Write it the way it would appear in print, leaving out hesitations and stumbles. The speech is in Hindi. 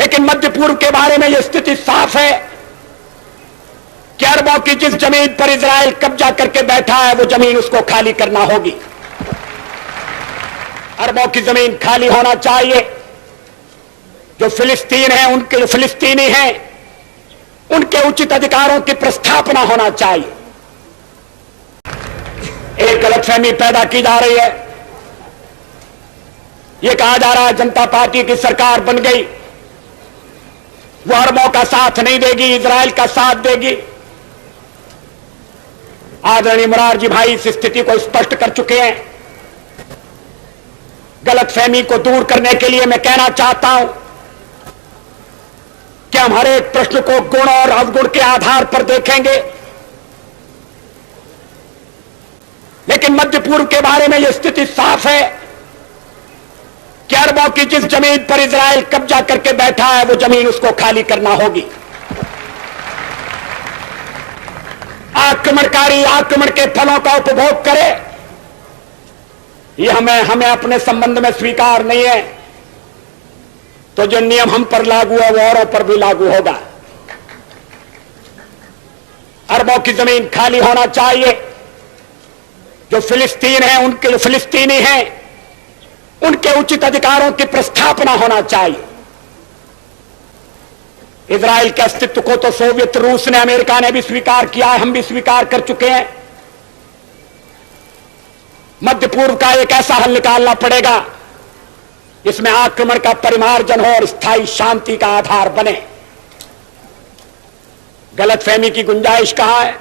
लेकिन मध्य पूर्व के बारे में यह स्थिति साफ है कि अरबों की जिस जमीन पर इजराइल कब्जा करके बैठा है वो जमीन उसको खाली करना होगी। अरबों की जमीन खाली होना चाहिए। जो फिलिस्तीन है, उनके जो फिलिस्तीनी हैं, उनके उचित अधिकारों की प्रस्थापना होना चाहिए। एक गलतफहमी पैदा की जा रही है। यह कहा जा रहा है जनता पार्टी की सरकार बन गई, वो अरबों का साथ नहीं देगी, इजराइल का साथ देगी। आदरणीय मुरारजी भाई इस स्थिति को स्पष्ट कर चुके हैं। गलतफहमी को दूर करने के लिए मैं कहना चाहता हूं कि हम हर एक प्रश्न को गुण और अवगुण के आधार पर देखेंगे, लेकिन मध्य पूर्व के बारे में यह स्थिति साफ है कि अरबों की जिस जमीन पर इजराइल कब्जा करके बैठा है वो जमीन उसको खाली करना होगी। आक्रमणकारी आक्रमण के फलों का उपभोग करे, यह हमें अपने संबंध में स्वीकार नहीं है। तो जो नियम हम पर लागू है वो औरों पर भी लागू होगा। अरबों की जमीन खाली होना चाहिए। जो फिलिस्तीन है, उनके जो फिलिस्तीनी हैं, उनके उचित अधिकारों की प्रस्थापना होना चाहिए। इजराइल के अस्तित्व को तो सोवियत रूस ने, अमेरिका ने भी स्वीकार किया है, हम भी स्वीकार कर चुके हैं। मध्य पूर्व का एक ऐसा हल निकालना पड़ेगा जिसमें आक्रमण का परिमार्जन हो और स्थायी शांति का आधार बने। गलतफहमी की गुंजाइश कहां है?